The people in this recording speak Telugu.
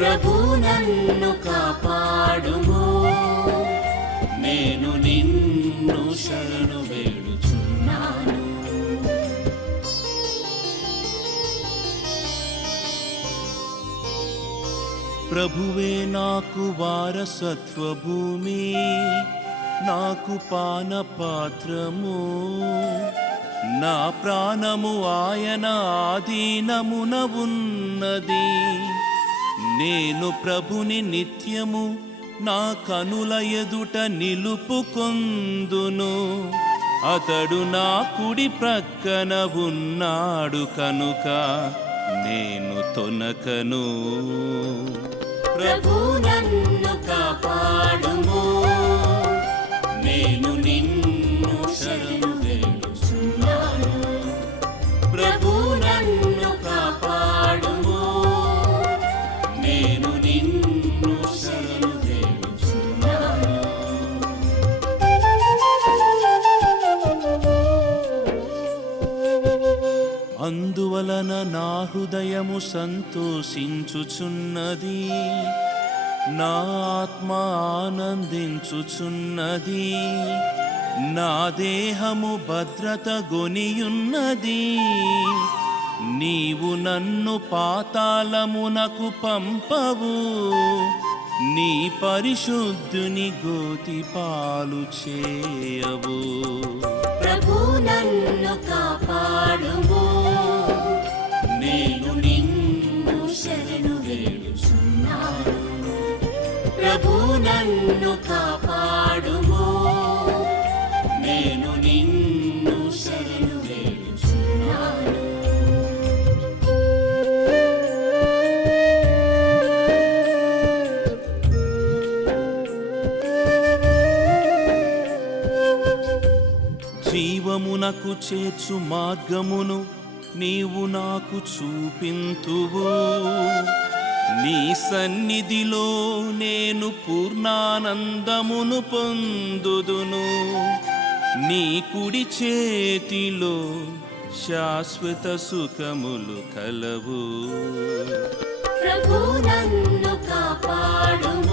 ప్రభు నన్ను కాపాడుము, నేను నిన్ను శరణు వేడుచున్నాను. ప్రభువే నాకు వారసత్వ భూమి, నాకు పానపాత్రము, నా ప్రాణము ఆయన ఆధీనమున ఉన్నది. నేను ప్రభుని నిత్యము నా కనుల ఎదుట నిలుపుకొందును. అతడు నా కుడి ప్రక్కన ఉన్నాడు కనుక నేను తొనకను. ప్రభు నన్ను కాపాడుము, నేను నిన్ను శరణు వేడుచున్నాను. ప్రభు నన్ను కాపాడుము, నేను నిన్ను శరణు వేడుచున్నాను. అందువలన నా హృదయము సంతోషించుచున్నది, నా ఆత్మ ఆనందించుచున్నది, నా దేహము భద్రత గొనియున్నది. నీవు నన్ను పాతాళమునకు పంపవు, నీ పరిశుద్ధుని గోతి పాలు చేయవు. ప్రభు నన్ను కాపాడుము, నేను నిన్ను శరణు వేడుచున్నాను. ప్రభు నన్ను కాపాడుము, నేను నిన్ను శరణు వేడుచున్నాను. జీవమునకు చేర్చు మార్గమును నీవు నాకు చూపింతువు. నీ సన్నిధిలో నేను పూర్ణానందమును పొందుదును. నీ కుడి చేతిలో శాశ్వత సుఖములు కలవు. ప్రభు నన్ను కాపాడుము,